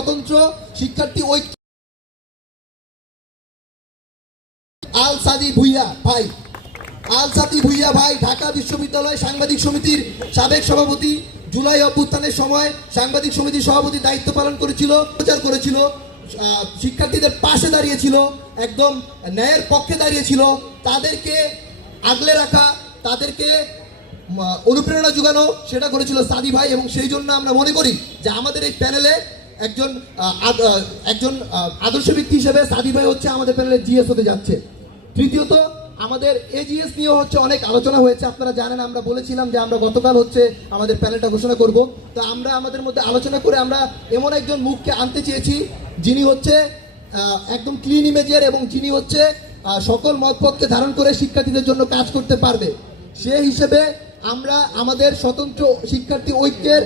স্বতন্ত্র শিক্ষার্থী ঐক্য। আল সাদি ভুইয়া, ভাই। আল সাদি ভুইয়া, ভাই, ঢাকা বিশ্ববিদ্যালয় সাংবাদিক সমিতির সাবেক সভাপতি। জুলাই অভ্যুত্থানের সময় সাংবাদিক সমিতির সভাপতির দায়িত্ব পালন করেছিল, প্রচার করেছিল শিক্ষার্থীদের পাশে দাঁড়িয়েছিল, একদম ন্যায়ের পক্ষে দাঁড়িয়েছিল। তাদেরকে আগলে রাখা, তাদেরকে অনুপ্রেরণা যোগানো, সেটা করেছিল সাদি ভাই এবং সেই জন্য আমরা মনে করি যে আমাদের এই প্যানেলে একজন একজন আদর্শ ব্যক্তি হিসেবে সাদি ভাই হচ্ছে আমাদের প্যানেলে জিএস হতে যাচ্ছে। তৃতীয়ত, আমাদের এজিএস নিয়েও হচ্ছে অনেক আলোচনা হয়েছে, আপনারা জানেন, আমরা বলেছিলাম যে আমরা গতকাল হচ্ছে আমাদের প্যানেলটা ঘোষণা করব। তো আমরা আমাদের মধ্যে আলোচনা করে আমরা এমন একজন মুখকে আনতে চেয়েছি, যিনি হচ্ছে একদম ক্লিন ইমেজের এবং যিনি হচ্ছে সকল মতপথকে ধারণ করে শিক্ষার্থীদের জন্য কাজ করতে পারবে। সে হিসেবে আমরা আমাদের স্বতন্ত্র শিক্ষার্থী ঐক্যের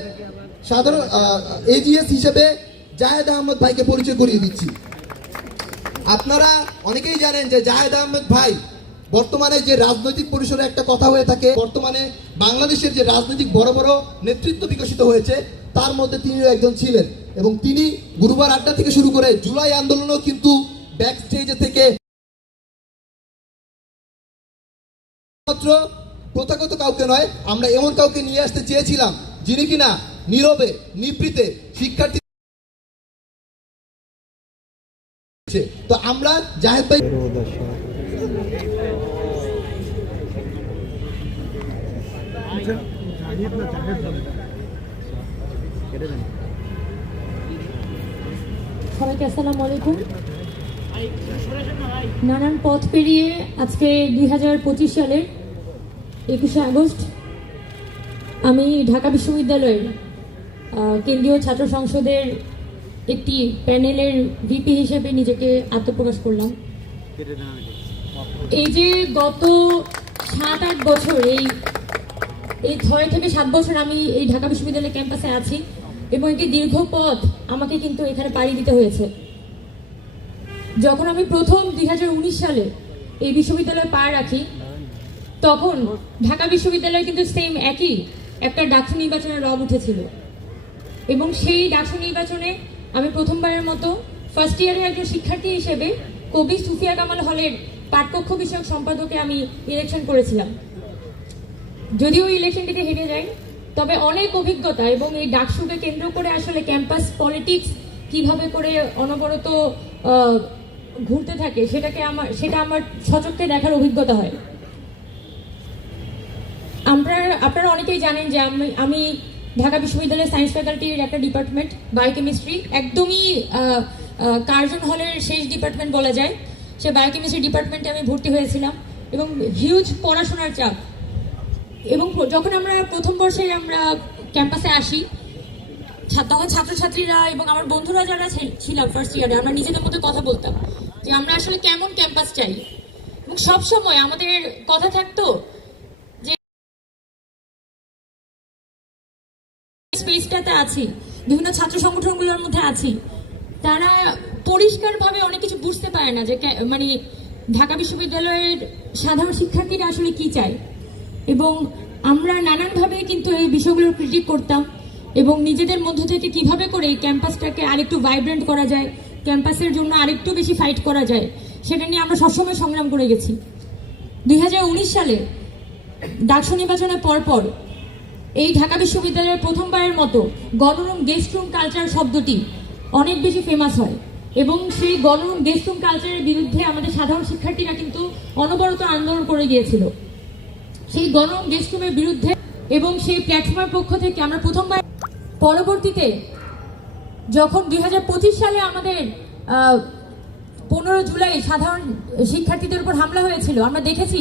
সাধারণ এজিএস হিসেবে জাহেদ আহমদ ভাইকে পরিচয় করিয়ে দিচ্ছি। আপনারা অনেকেই জানেন যে জাহেদ আহমেদ ভাই বর্তমানে যে রাজনৈতিক পরিসরে একটা কথা হয়ে থাকে, বর্তমানে বাংলাদেশের যে রাজনৈতিক বড় বড় নেতৃত্ব বিকশিত হয়েছে, তার মধ্যে তিনিও একজন ছিলেন। এবং তিনি গুরুবার আড্ডা থেকে শুরু করে জুলাই আন্দোলনও কিন্তু ব্যাক স্টেজে থেকে প্রথাগত কাউকে নয়, আমরা এমন কাউকে নিয়ে আসতে চেয়েছিলাম, যিনি কিনা নীরবে নিবৃতে শিক্ষার্থী তো আমরা জাহেদ ভাই আলাইকুম। নানান পথ পেরিয়ে আজকে দুই হাজার পঁচিশ সালের একুশে আগস্ট আমি ঢাকা বিশ্ববিদ্যালয়ের কেন্দ্রীয় ছাত্র সংসদের একটি প্যানেলের ভিপি হিসেবে নিজেকে আত্মপ্রকাশ করলাম। এই যে গত সাত আট বছর, এই এই ছয় থেকে সাত বছর আমি এই ঢাকা বিশ্ববিদ্যালয় ক্যাম্পাসে আছি এবং একটি দীর্ঘ পথ আমাকে কিন্তু এখানে পাড়ি দিতে হয়েছে। যখন আমি প্রথম দুই হাজার উনিশ সালে এই বিশ্ববিদ্যালয়ে পা রাখি, তখন ঢাকা বিশ্ববিদ্যালয়ে কিন্তু সেম একই একটা ডাকসু নির্বাচনের রব উঠেছিল। এবং সেই ডাকসু নির্বাচনে আমি প্রথমবারের মতো ফার্স্ট ইয়ারের একজন শিক্ষার্থী হিসেবে কবি সুফিয়া কামাল হলের পাঠ্যক্ষ বিষয়ক সম্পাদকে আমি ইলেকশন করেছিলাম। যদিও ইলেকশনটিতে হেরে যায় তবে অনেক অভিজ্ঞতা এবং এই ডাকসুকে কেন্দ্র করে আসলে ক্যাম্পাস পলিটিক্স কীভাবে করে অনবরত ঘুরতে থাকে সেটাকে আমার, সেটা আমার সচক্ষে দেখার অভিজ্ঞতা হয়। আমরা আপনারা অনেকেই জানেন যে আমি আমি ঢাকা বিশ্ববিদ্যালয়ের সায়েন্স ফ্যাকাল্টির একটা ডিপার্টমেন্ট বায়োকেমিস্ট্রি একদমই কার্জন হলের শেষ ডিপার্টমেন্ট বলা যায়। সে বায়োকেমিস্ট্রি ডিপার্টমেন্টে আমি ভর্তি হয়েছিলাম এবং হিউজ পড়াশোনার চাপ। এবং যখন আমরা প্রথম বর্ষে আমরা ক্যাম্পাসে আসি তখন ছাত্রছাত্রীরা এবং আমার বন্ধুরা যারা ছিলাম ফার্স্ট ইয়ারে আমরা নিজেদের মধ্যে কথা বলতাম যে আমরা আসলে কেমন ক্যাম্পাস চাই। এবং সব সময় আমাদের কথা থাকতো স্পেসটাতে আছি, বিভিন্ন ছাত্র সংগঠনগুলোর মধ্যে আছি। তারা পরিষ্কারভাবে অনেক কিছু বুঝতে পারে না যে মানে ঢাকা বিশ্ববিদ্যালয়ের সাধারণ শিক্ষার্থীরা আসলে কি চায়। এবং আমরা নানানভাবে কিন্তু এই বিষয়গুলো ক্রিটিক করতাম এবং নিজেদের মধ্য থেকে কীভাবে করে এই ক্যাম্পাসটাকে আরেকটু ভাইব্রেন্ট করা যায় ক্যাম্পাসের জন্য আরেকটু বেশি ফাইট করা যায়, সেটা নিয়ে আমরা সবসময় সংগ্রাম করে গেছি। দুই হাজার উনিশ সালে ডাকসু নির্বাচনের পরপর এই ঢাকা বিশ্ববিদ্যালয়ের প্রথমবারের মতো গণরুম গেস্ট রুম কালচার শব্দটি অনেক বেশি ফেমাস হয়। এবং সেই গণরুম গেস্ট রুম কালচারের বিরুদ্ধে আমাদের সাধারণ শিক্ষার্থীরা কিন্তু অনবরত আন্দোলন করে গিয়েছিল। সেই গণরুম গেস্ট রুমের বিরুদ্ধে এবং সেই প্ল্যাটফর্মের পক্ষ থেকে আমরা প্রথমবার পরবর্তীতে যখন দুই হাজার পঁচিশ সালে আমাদের পনেরো জুলাই সাধারণ শিক্ষার্থীদের উপর হামলা হয়েছিল, আমরা দেখেছি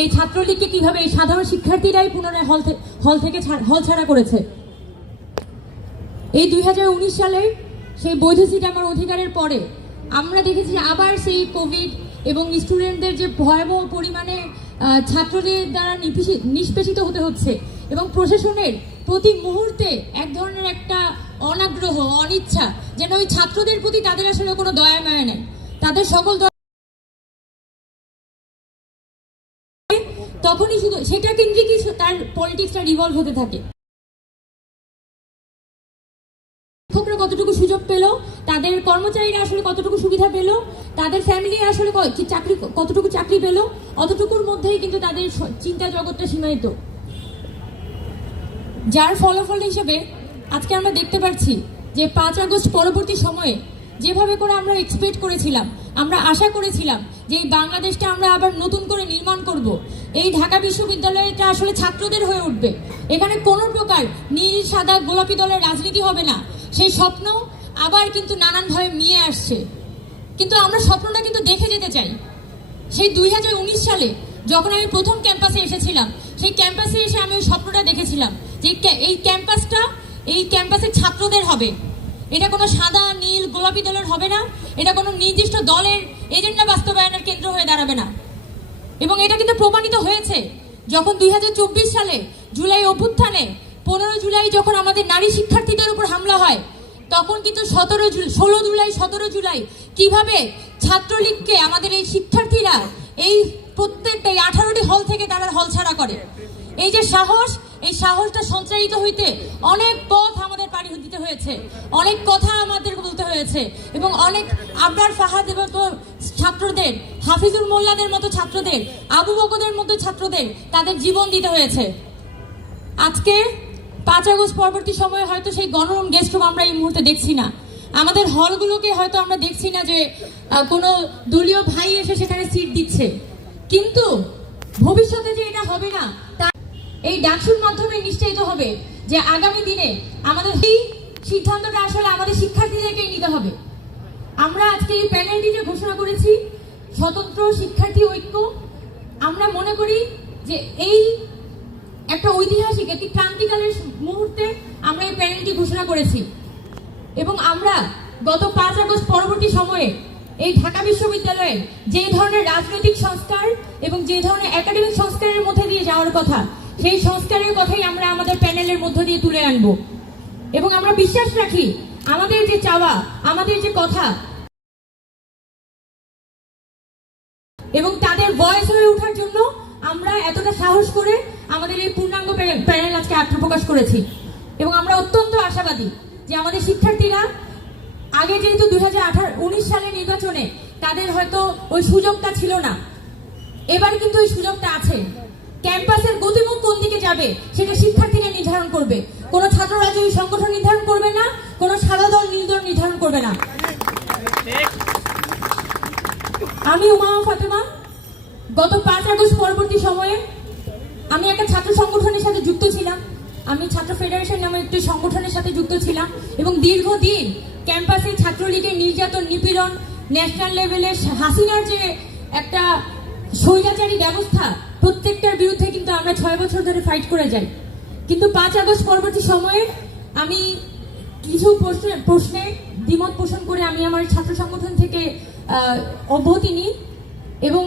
এই ছাত্রলীগকে কীভাবে এই সাধারণ শিক্ষার্থীরাই পুনরায় হল হল থেকে হল ছাড়া করেছে? এই দুই হাজার উনিশ সালে সেই বৈধ সিট আমার অধিকারের পরে আমরা দেখেছি আবার সেই কোভিড এবং স্টুডেন্টদের যে ভয়াবহ পরিমাণে ছাত্রদের দ্বারা নিষ্পেষিত হতে হচ্ছে এবং প্রশাসনের প্রতি মুহূর্তে এক ধরনের একটা অনাগ্রহ, অনিচ্ছা, যেন ওই ছাত্রদের প্রতি তাদের আসলে কোনো দয়া মায়া নেই। তাদের সকল তখনই শুধু সেটা কেন্দ্রিকই তার পলিটিক্সটা রিভলভ হতে থাকে? শিক্ষকরা কতটুকু সুযোগ পেল? তাদের কর্মচারীরা আসলে কতটুকু সুবিধা পেল? তাদের ফ্যামিলি আসলে চাকরি কতটুকু চাকরি পেল? অতটুকুর মধ্যেই কিন্তু তাদের চিন্তা জগৎটা সীমায়িত। যার ফলাফল হিসেবে আজকে আমরা দেখতে পাচ্ছি যে পাঁচ আগস্ট পরবর্তী সময়ে যেভাবে করে আমরা এক্সপেক্ট করেছিলাম, আমরা আশা করেছিলাম যে এই বাংলাদেশটা আমরা আবার নতুন করে নির্মাণ করব, এই ঢাকা বিশ্ববিদ্যালয়টা আসলে ছাত্রদের হয়ে উঠবে। এখানে কোনো প্রকার নীল, সাদা, গোলাপি দলের রাজনীতি হবে না। সেই স্বপ্ন আবার কিন্তু নানানভাবে নিয়ে আসছে। কিন্তু আমরা স্বপ্নটা কিন্তু দেখে যেতে চাই। সেই দুই হাজার উনিশ সালে যখন আমি প্রথম ক্যাম্পাসে এসেছিলাম, সেই ক্যাম্পাসে এসে আমি ওই স্বপ্নটা দেখেছিলাম যে এই এই ক্যাম্পাসটা, এই ক্যাম্পাসের ছাত্রদের হবে। এটা কোনো সাদা, নীল, গোলাপি দলের হবে না। এটা কোনো নির্দিষ্ট দলের এজেন্ডা বাস্তবায়নের কেন্দ্র হয়ে দাঁড়াবে না। এবং এটা কিন্তু প্রমাণিত হয়েছে। যখন দুই হাজার চব্বিশ সালে জুলাই অভ্যুত্থানে, পনেরো জুলাই যখন আমাদের নারী শিক্ষার্থীদের উপর হামলা হয়, তখন কিন্তু সতেরো জুলাই ষোলো জুলাই, সতেরো জুলাই কীভাবে ছাত্রলীগকে, আমাদের এই শিক্ষার্থীরা এই প্রত্যেকটা, এই আঠারোটি হল থেকে তারা হল ছাড়া করে। এই যে সাহস এই সাহসটা সঞ্চারিত হইতে অনেক পথ আমাদের পাড়ি দিতে হয়েছে। অনেক কথা আমাদের বলতে হয়েছে এবং অনেক আবরার ফাহাদ এবং ছাত্রদের হাফিজুল মোল্লাদের মতো ছাত্রদের, আবু বকদের মতো ছাত্রদের তাদের জীবন দিতে হয়েছে। আজকে পাঁচ আগস্ট পরবর্তী সময়ে হয়তো সেই গণরুম গেস্ট রুম আমরা এই মুহূর্তে দেখছি না। আমাদের হলগুলোকে হয়তো আমরা দেখছি না যে কোনো দলীয় ভাই এসে সেখানে সিট দিচ্ছে। কিন্তু ভবিষ্যতে যে এটা হবে না এই ডাকসুর মাধ্যমে নিশ্চিত হবে যে আগামী দিনে আমাদের এই সিদ্ধান্তটা আসলে আমাদের শিক্ষার্থীদেরকেই নিতে হবে। আমরা আজকে এই প্যানেলটি যে ঘোষণা করেছি, স্বতন্ত্র শিক্ষার্থী ঐক্য, আমরা মনে করি যে এই একটা ঐতিহাসিক, একটি ক্রান্তিকালের মুহূর্তে আমরা এই প্যানেলটি ঘোষণা করেছি। এবং আমরা গত পাঁচ আগস্ট পরবর্তী সময়ে এই ঢাকা বিশ্ববিদ্যালয়ে যে ধরনের রাজনৈতিক সংস্কার এবং যে ধরনের একাডেমিক সংস্কারের মধ্যে দিয়ে যাওয়ার কথা সেই সংস্কারের কথাই আমরা আমাদের প্যানেলের মধ্য দিয়ে তুলে আনব। এবং আমরা বিশ্বাস রাখি, আমাদের যে চাওয়া, আমাদের যে কথা, এবং তাদের ভয়েস হয়ে ওঠার জন্য আমরা এতটা সাহস করে আমাদের এই পূর্ণাঙ্গ প্যানেল আজকে আত্মপ্রকাশ করেছি। এবং আমরা অত্যন্ত আশাবাদী যে আমাদের শিক্ষার্থীরা আগে যেহেতু দুই হাজার সালের নির্বাচনে তাদের হয়তো ওই সুযোগটা ছিল না। এবার কিন্তু ওই সুযোগটা আছে। ক্যাম্পাসের গতিমুখ কোন দিকে যাবে, সেটা শিক্ষার্থীরা নির্ধারণ করবে। কোনো ছাত্র রাজনৈতিক সংগঠন নির্ধারণ করবে না, কোনো সাদা দল, নীল নির্ধারণ করবে না। আমি উমা ফাতেমা, গত পাঁচ আগস্ট পরবর্তী সময়ে আমি একটা ছাত্র সংগঠনের সাথে যুক্ত ছিলাম। আমি ছাত্র ফেডারেশন নামে একটি সংগঠনের সাথে যুক্ত ছিলাম এবং দীর্ঘদিন ক্যাম্পাসে ছাত্রলীগের নির্যাতন, নিপীড়ন, ন্যাশনাল লেভেলে হাসিনার যে একটা স্বৈরাচারী ব্যবস্থা প্রত্যেকটার বিরুদ্ধে কিন্তু আমরা ছয় বছর ধরে ফাইট করে যাই। কিন্তু পাঁচ আগস্ট পরবর্তী সময়ে আমি কিছু প্রশ্নে দ্বিমত পোষণ করে আমি আমার ছাত্র সংগঠন থেকে অব্যাহতি নিই এবং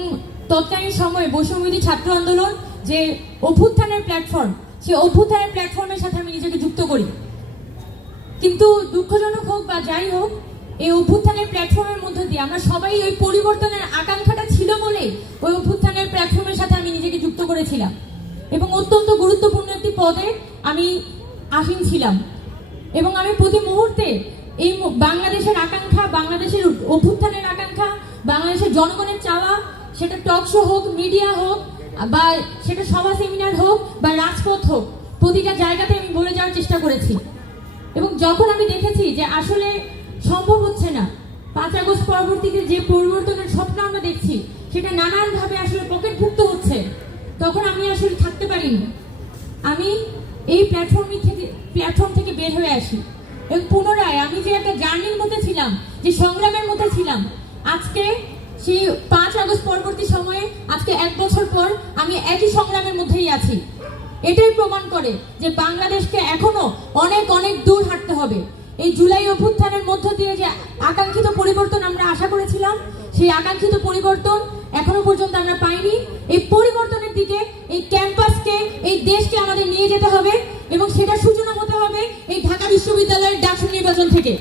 তৎকালীন সময়ে বৈষম্যবিধি ছাত্র আন্দোলন যে অভ্যুত্থানের প্ল্যাটফর্ম সেই অভ্যুত্থানের প্ল্যাটফর্মের সাথে আমি নিজেকে যুক্ত করি। কিন্তু দুঃখজনক হোক বা যাই হোক, এই অভ্যুত্থানের প্ল্যাটফর্মের মধ্য দিয়ে আমরা সবাই ওই পরিবর্তনের আকাঙ্ক্ষাটা ছিল বলে ওই করেছিলাম এবং অত্যন্ত গুরুত্বপূর্ণ একটি পদে আমি আসীন ছিলাম। এবং আমি প্রতি মুহূর্তে এই বাংলাদেশের আকাঙ্ক্ষা, বাংলাদেশের অভ্যুত্থানের আকাঙ্ক্ষা, বাংলাদেশের জনগণের চাওয়া, সেটা টক শো হোক মিডিয়া হোক, বা সেটা সভা সেমিনার হোক, বা রাজপথ হোক, প্রতিটা জায়গাতে আমি বলে যাওয়ার চেষ্টা করেছি। এবং যখন আমি দেখেছি যে আসলে সম্ভব হচ্ছে না, পাঁচ আগস্ট পরবর্তীতে যে পরিবর্তনের স্বপ্ন আমরা দেখছি, সেটা নানানভাবে আসলে পকেটভুক্ত হচ্ছে তখন আমি আসলে থাকতে পারিনি। আমি এই প্ল্যাটফর্ম থেকে প্ল্যাটফর্ম থেকে বের হয়ে আসি। এবং পুনরায় আমি যে একটা জার্নির মধ্যে ছিলাম, যে সংগ্রামের মধ্যে ছিলাম, আজকে সেই পাঁচ আগস্ট পরবর্তী সময়ে, আজকে এক বছর পর আমি একই সংগ্রামের মধ্যেই আছি। এটাই প্রমাণ করে যে বাংলাদেশকে এখনও অনেক অনেক দূর হাঁটতে হবে। এই জুলাই অভ্যুত্থানের মধ্য দিয়ে যে আকাঙ্ক্ষিত পরিবর্তন আমরা আশা করেছিলাম, সেই আকাঙ্ক্ষিত পরিবর্তন এখনও পর্যন্ত আমরা পাইনি। এই পরিবর্তনের দিকে, এই ক্যাম্পাসকে, এই দেশকে আমাদের নিয়ে যেতে হবে এবং সেটা সূচনা হতে হবে এই ঢাকা বিশ্ববিদ্যালয়ের ডাকসু নির্বাচন থেকে।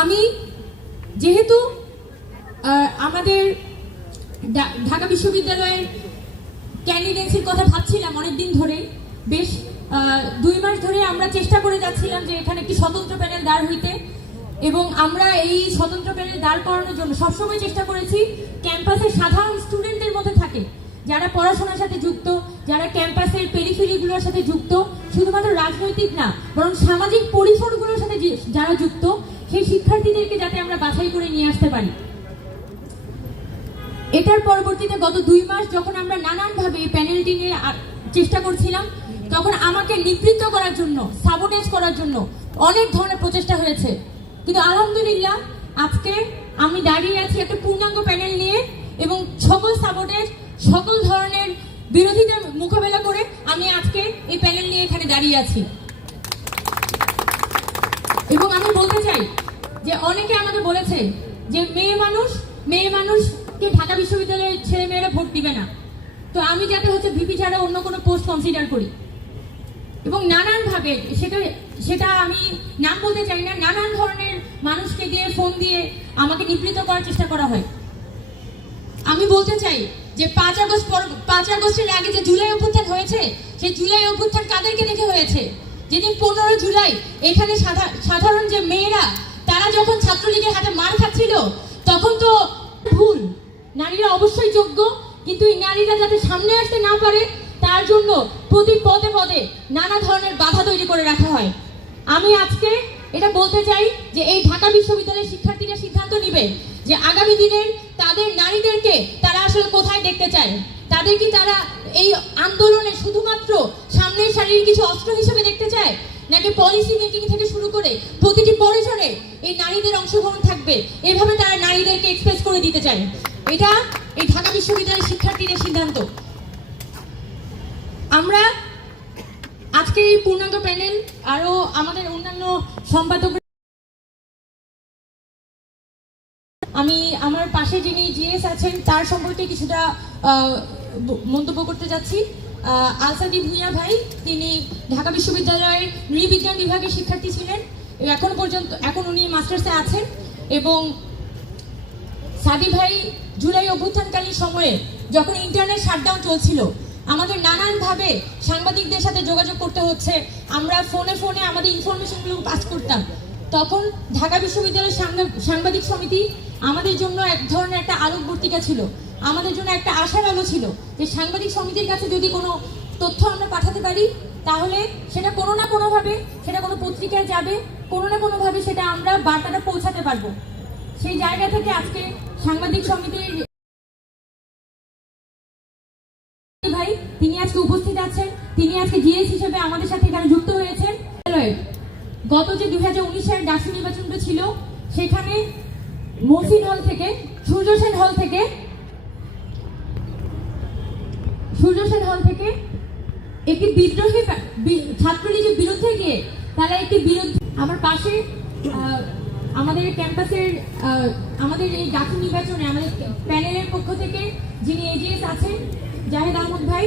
আমি যেহেতু আমাদের ঢাকা বিশ্ববিদ্যালয়ের ক্যান্ডিডেন্সির কথা ভাবছিলাম অনেক দিন ধরে, বেশ দুই মাস ধরে আমরা চেষ্টা করে যাচ্ছিলাম যে এখানে একটি স্বতন্ত্র প্যানেল দাঁড় হইতে। এবং আমরা এই স্বতন্ত্র প্যানেল দাঁড় করানোর জন্য সবসময় চেষ্টা করেছি ক্যাম্পাসে সাধারণ স্টুডেন্টদের মধ্যে থাকে, যারা পড়াশোনার সাথে যুক্ত, যারা ক্যাম্পাসের পেরিফেরিগুলোর সাথে যুক্ত, শুধুমাত্র রাজনৈতিক না, বরং সামাজিক পরিসরগুলোর সাথে যারা যুক্ত, সেই শিক্ষার্থীদেরকে যাতে আমরা বাছাই করে নিয়ে আসতে পারি। এটার পরবর্তীতে গত দুই মাস যখন আমরা নানানভাবে এই প্যানেলটি নিয়ে চেষ্টা করছিলাম, তখন আমাকে নিবৃত্ত করার জন্য সাবোটেজ করার জন্য অনেক ধরনের প্রচেষ্টা হয়েছে। কিন্তু আলহামদুলিল্লাহ, আজকে আমি দাঁড়িয়ে আছি একটা পূর্ণাঙ্গ প্যানেল নিয়ে এবং সকল সাবোটেজ সকল ধরনের বিরোধীদের মোকাবেলা করে আমি আজকে এই প্যানেল নিয়ে এখানে দাঁড়িয়ে আছি। এবং আমি বলতে চাই যে অনেকে আমাকে বলেছে যে মেয়ে মানুষ, মেয়ে মানুষকে ঢাকা বিশ্ববিদ্যালয়ের ছেলে মেয়েরা ভোট দিবে না। তো আমি যাতে হচ্ছে ভিপি ছাড়া অন্য কোনো পোস্ট কনসিডার করি। এবং নানান ভাবে সেটা সেটা আমি নাম বলতে চাই না, নানান ধরনের মানুষকে দিয়ে ফোন দিয়ে আমাকে নিবৃত্ত করার চেষ্টা করা হয়। আমি বলতে চাই যে পাঁচ আগস্ট পর- পাঁচ আগস্টের আগে যে জুলাই অভ্যুত্থান হয়েছে, সেই জুলাই অভ্যুত্থান কাদেরকে দেখে হয়েছে? যেদিন পনেরো জুলাই এখানে সাধা- সাধারণ যে মেয়েরা, তারা যখন ছাত্রলীগের হাতে মার খাচ্ছিল, তখন তো ভুল। নারীরা অবশ্যই যোগ্য, কিন্তু এই নারীরা যাতে সামনে আসতে না পারে, তার জন্য প্রতি পদে পদে নানা ধরনের বাধা তৈরি করে রাখা হয়। আমি আজকে এটা বলতে চাই যে এই ঢাকা বিশ্ববিদ্যালয়ের শিক্ষার্থীরা সিদ্ধান্ত নিবে যে আগামী দিনের তাদের নারীদেরকে তারা আসলে কোথায় দেখতে চায়। তাদের কি তারা এই আন্দোলনে শুধুমাত্র সামনের সারির কিছু অস্ত্র হিসেবে দেখতে চায়, নাকি পলিসি মেকিং থেকে শুরু করে প্রতিটি পরিসরে এই নারীদের অংশগ্রহণ থাকবে? এভাবে তারা নারীদেরকে এক্সপ্রেস করে দিতে চায়। এটা এই ঢাকা বিশ্ববিদ্যালয়ের শিক্ষার্থীদের সিদ্ধান্ত। আমরা আজকে এই পূর্ণাঙ্গ প্যানেল আরও আমাদের অন্যান্য সম্পাদক আমি আমার পাশে যিনি জিএস আছেন, তার সম্পর্কে কিছুটা মন্তব্য করতে যাচ্ছি। আলসাদি ভুঁইয়া ভাই, তিনি ঢাকা বিশ্ববিদ্যালয়ের নৃবিজ্ঞান বিভাগের শিক্ষার্থী ছিলেন। এখন পর্যন্ত, এখন উনি মাস্টার্সে আছেন এবং সাদি ভাই জুলাই অভ্যুত্থানকালীন সময়ে যখন ইন্টারনেট শাটডাউন চলছিল আমাদের নানানভাবে সাংবাদিকদের সাথে যোগাযোগ করতে হচ্ছে। আমরা ফোনে ফোনে আমাদের ইনফরমেশনগুলো পাস করতাম। তখন ঢাকা বিশ্ববিদ্যালয়ের সাংবা- সাংবাদিক সমিতি আমাদের জন্য এক ধরনের একটা আলোকবর্তিকা ছিল। আমাদের জন্য একটা আশার আলো ছিল যে সাংবাদিক সমিতির কাছে যদি কোনো তথ্য আমরা পাঠাতে পারি, তাহলে সেটা কোনো না কোনোভাবে সেটা কোনো পত্রিকায় যাবে, কোনো না কোনোভাবে সেটা আমরা বার্তাটা পৌঁছাতে পারব। সেই জায়গা থেকে আজকে সাংবাদিক সমিতির তিনি আজকে জিএস হিসেবে আমাদের সাথে এখানে যুক্ত হয়েছেন। গত যে দুই হাজার উনিশের ডাকসু নির্বাচনটা ছিল, সেখানে মহসিন হল থেকে, সূর্য সেন হল থেকে, সূর্য সেন হল থেকে একটি বিদ্রোহী ছাত্রলীগের বিরুদ্ধে গিয়ে তারা একটি বিরোধ আমার পাশে আমাদের ক্যাম্পাসের আমাদের এই ডাকু নির্বাচনে আমাদের প্যানেলের পক্ষ থেকে যিনি এজিএস আছেন, জাহেদ আহমদ ভাই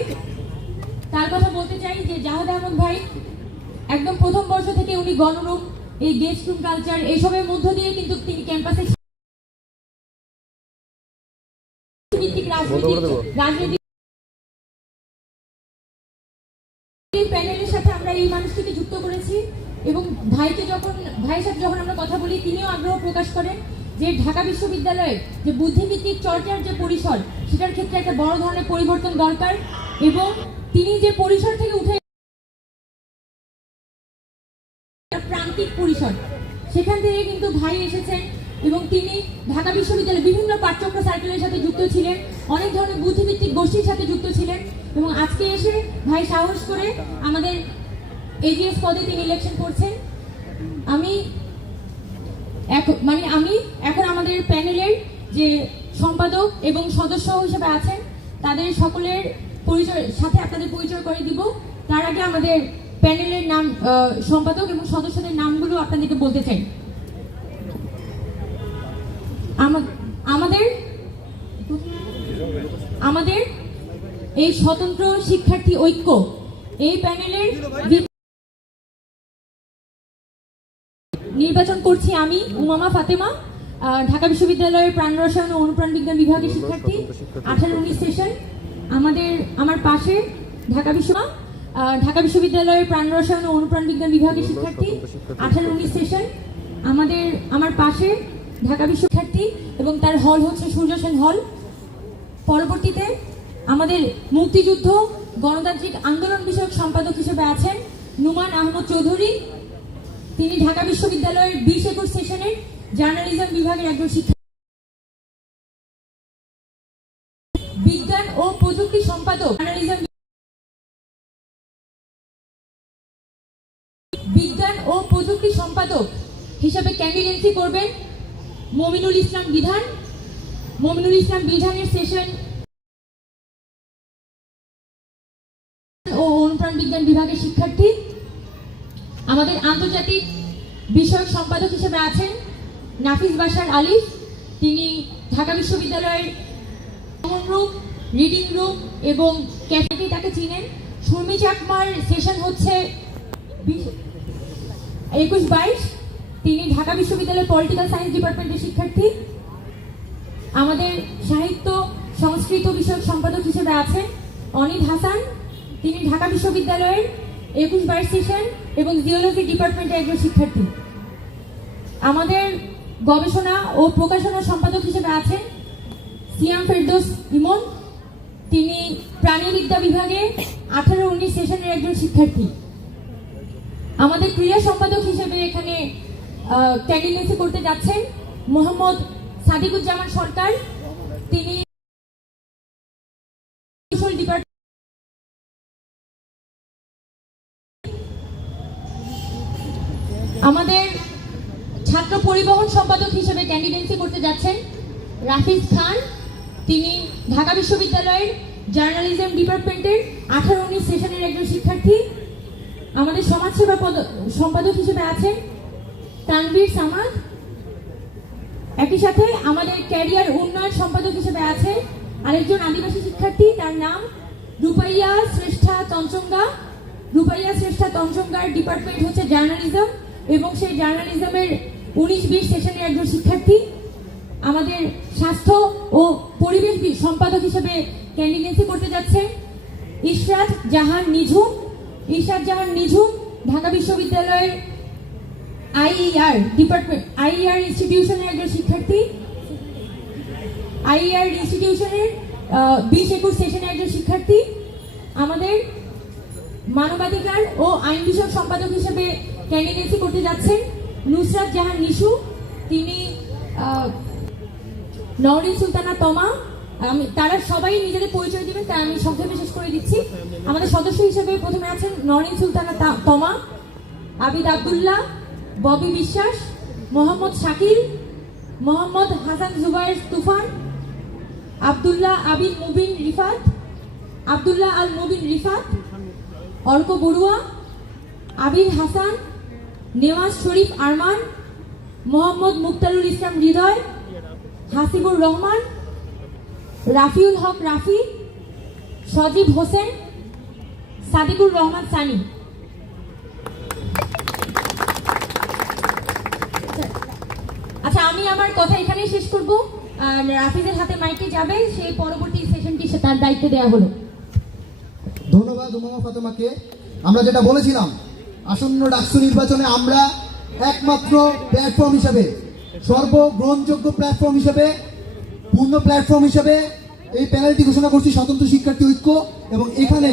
তার কথা বলতে চাই যে জাহেদ আহমদ ভাই একদম প্রথম বর্ষ থেকে উনি গণরূপ এই গেস্ট রুম কালচার এইসবের মধ্য দিয়ে কিন্তু তিনি ক্যাম্পাসে ভিত্তিক রাজনীতি রাজনীতি প্যানেলের সাথে আমরা এই মানুষটিকে যুক্ত করেছি এবং ভাইকে যখন ভাইয়ের সাথে যখন আমরা কথা বলি তিনিও আগ্রহ প্রকাশ করেন যে ঢাকা বিশ্ববিদ্যালয়ে যে বুদ্ধিভিত্তিক চর্চার যে পরিসর সেটার ক্ষেত্রে একটা বড় ধরনের পরিবর্তন দরকার এবং তিনি যে পরিসর থেকে উঠে প্রান্তিক পরিসর। সেখান থেকে কিন্তু ভাই এসেছেন এবং তিনি ঢাকা বিশ্ববিদ্যালয়ের বিভিন্ন পাঠ্যক্রম সার্কেলের সাথে যুক্ত ছিলেন, অনেক ধরনের বুদ্ধিভিত্তিক গোষ্ঠীর সাথে যুক্ত ছিলেন এবং আজকে এসে ভাই সাহস করে আমাদের এজিএস পদে তিনি ইলেকশন করছেন। আমি মানে আমি এখন আমাদের প্যানেলের যে সম্পাদক এবং সদস্য হিসেবে আছেন, তাদের সকলের পরিচয় সাথে আপনাদের পরিচয় করে দিব। তার আগে আমাদের প্যানেলের নাম সম্পাদক এবং সদস্যদের নামগুলো আপনাদেরকে বলতে চাই। আমাদের আমাদের এই স্বতন্ত্র শিক্ষার্থী ঐক্য এই প্যানেলের নির্বাচন করছি আমি, উমামা ফাতেমা ঢাকা বিশ্ববিদ্যালয়ের প্রাণ রসায়ন ও অনুপ্রাণ বিজ্ঞান বিভাগের শিক্ষার্থী, আঠারো উনিশ সেশন। আমাদের, আমার পাশে ঢাকা বিশ্ব ঢাকা বিশ্ববিদ্যালয়ের প্রাণ রসায়ন ও অনুপ্রাণ বিজ্ঞান বিভাগের শিক্ষার্থী আঠারো উনিশ সেশন। আমাদের, আমার পাশে ঢাকা বিশ্ব শিক্ষার্থী এবং তার হল হচ্ছে সূর্য সেন হল। পরবর্তীতে আমাদের মুক্তিযুদ্ধ গণতান্ত্রিক আন্দোলন বিষয়ক সম্পাদক হিসেবে আছেন নুমান আহমদ চৌধুরী। তিনি ঢাকা বিশ্ববিদ্যালয়ের বিশ একুশ সেশনের জার্নালিজম বিভাগের একজন শিক্ষা সম্পাদক বিজ্ঞান ও প্রযুক্তি সম্পাদক হিসাবে ক্যান্ডিডেন্সি করবেন মমিনুল ইসলাম বিধান। মমিনুল ইসলাম বিধানের সেশন ও অনুপ্রাণ বিজ্ঞান বিভাগের শিক্ষার্থী। আমাদের আন্তর্জাতিক বিষয়ক সম্পাদক হিসেবে আছেন নাফিস বাসার আলিফ। তিনি ঢাকা বিশ্ববিদ্যালয়ের রুম রিডিং রুম এবং ক্যাফেতে তাকে চিনেন। সুরমি চাকমার সেশন হচ্ছে একুশ বাইশ। তিনি ঢাকা বিশ্ববিদ্যালয়ের পলিটিক্যাল সায়েন্স ডিপার্টমেন্টের শিক্ষার্থী। আমাদের সাহিত্য, সংস্কৃত বিষয়ক সম্পাদক হিসেবে আছেন অনিদ হাসান। তিনি ঢাকা বিশ্ববিদ্যালয়ের একুশ বাইশ সেশন এবং জিওলজি ডিপার্টমেন্টের একজন শিক্ষার্থী। আমাদের গবেষণা ও প্রকাশনা সম্পাদক হিসেবে আছেন সিয়াম ফেরদোস ইমন। তিনি প্রাণীবিদ্যা বিভাগে আঠারো উনিশ সেশনের একজন শিক্ষার্থী। আমাদের ক্রীড়া সম্পাদক হিসেবে এখানে ক্যান্ডিডেন্সি করতে যাচ্ছেন মোহাম্মদ সাদিকুজ্জামান সরকার। তিনি আমাদের ছাত্র পরিবহন সম্পাদক হিসেবে ক্যান্ডিডেন্সি করতে যাচ্ছেন রাফিজ খান। তিনি ঢাকা বিশ্ববিদ্যালয়ের জার্নালিজম ডিপার্টমেন্টের আঠারো উনিশ সেশনের একজন শিক্ষার্থী। আমাদের সমাজসেবা পদ- সম্পাদক হিসেবে আছেন তানভীর সামাদ। একই সাথে আমাদের ক্যারিয়ার উন্নয়ন সম্পাদক হিসেবে আছে আরেকজন আদিবাসী শিক্ষার্থী, তার নাম রূপাইয়া শ্রেষ্ঠা তঞ্চঙ্গা। রূপাইয়া শ্রেষ্ঠা তঞ্চঙ্গার ডিপার্টমেন্ট হচ্ছে জার্নালিজম এবং সেই জার্নালিজমের উনিশ বিশ সেশনের একজন শিক্ষার্থী। আমাদের স্বাস্থ্য ও পরিবেশ সম্পাদক হিসেবে ক্যান্ডিডেন্সি করতে যাচ্ছেন ইশরাত জাহান নিঝুম ইশরাত জাহান নিঝুম ঢাকা বিশ্ববিদ্যালয়ের আইইআর ডিপার্টমেন্ট, আইইআর ইনস্টিটিউশনের একজন শিক্ষার্থী, আইইআর ইনস্টিটিউশনের বিশ একুশ সেশনের একজন শিক্ষার্থী, আমাদের মানবাধিকার ও আইন বিষয়ক সম্পাদক হিসেবে ক্যান্ডিডেন্সি করতে যাচ্ছেন নুসরাত জাহান নিশু। তিনি নওরিন সুলতানা তমা, আমি তারা সবাই নিজেদের পরিচয় দিবেন, তাই আমি সংক্ষেপে শেষ করে দিচ্ছি। আমাদের সদস্য হিসেবে প্রথমে আছেন নরিন সুলতানা তমা, আবিদ আব্দুল্লাহ, ববি বিশ্বাস, মোহাম্মদ শাকিল, মোহাম্মদ হাসান জুবাইর তুফান, আবদুল্লাহ আবিদ মুবিন রিফাত, আবদুল্লাহ আল মুবিন রিফাত, অর্ক বড়ুয়া, আবির হাসান, নেওয়াজ শরীফ আরমান, মোহাম্মদ মুক্তারুল ইসলাম হৃদয় হাসিবুর রহমান, রাফিউল হক রাফি, সজীব হোসেন, সাদিকুর রহমান সানি। আচ্ছা আমি আমার কথা এখানেই শেষ করব। আর রাফিজের হাতে মাইকে যাবে, সেই পরবর্তী সেশনটি সে তার দায়িত্ব দেওয়া হলো। ধন্যবাদ উমামা ফাতেমাকে। আমরা যেটা বলেছিলাম, আসন্ন ডাকসু নির্বাচনে আমরা একমাত্র প্ল্যাটফর্ম হিসেবে সর্বগ্রহণযোগ্য প্ল্যাটফর্ম হিসেবে, পূর্ণ প্ল্যাটফর্ম হিসেবে এই প্যানেলটি ঘোষণা করছি স্বতন্ত্র শিক্ষার্থী ঐক্য এবং এখানে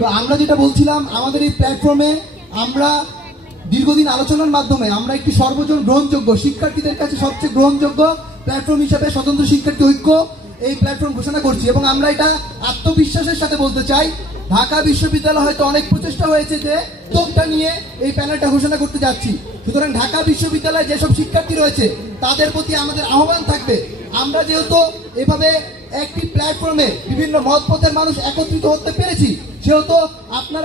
তো আমরা যেটা বলছিলাম, আমাদের এই প্ল্যাটফর্মে আমরা দীর্ঘদিন আলোচনার মাধ্যমে আমরা একটি সর্বজন গ্রহণযোগ্য, শিক্ষার্থীদের কাছে সবচেয়ে গ্রহণযোগ্য প্ল্যাটফর্ম হিসাবে স্বতন্ত্র শিক্ষার্থী ঐক্য এই প্ল্যাটফর্ম ঘোষণা করছি এবং আমরা এটা আত্মবিশ্বাসের সাথে বলতে চাই। ঢাকা বিশ্ববিদ্যালয় হয়তো অনেক প্রচেষ্টা হয়েছে যে উদ্যোগটা নিয়ে এই প্যানেলটা ঘোষণা করতে যাচ্ছি। সুতরাং ঢাকা বিশ্ববিদ্যালয়ে যেসব শিক্ষার্থী রয়েছে, তাদের প্রতি আমাদের আহ্বান থাকবে। আমরা যেহেতু এভাবে একটি প্ল্যাটফর্মে বিভিন্ন মত পথের মানুষ একত্রিত হতে পেরেছি, সেহেতু আপনারা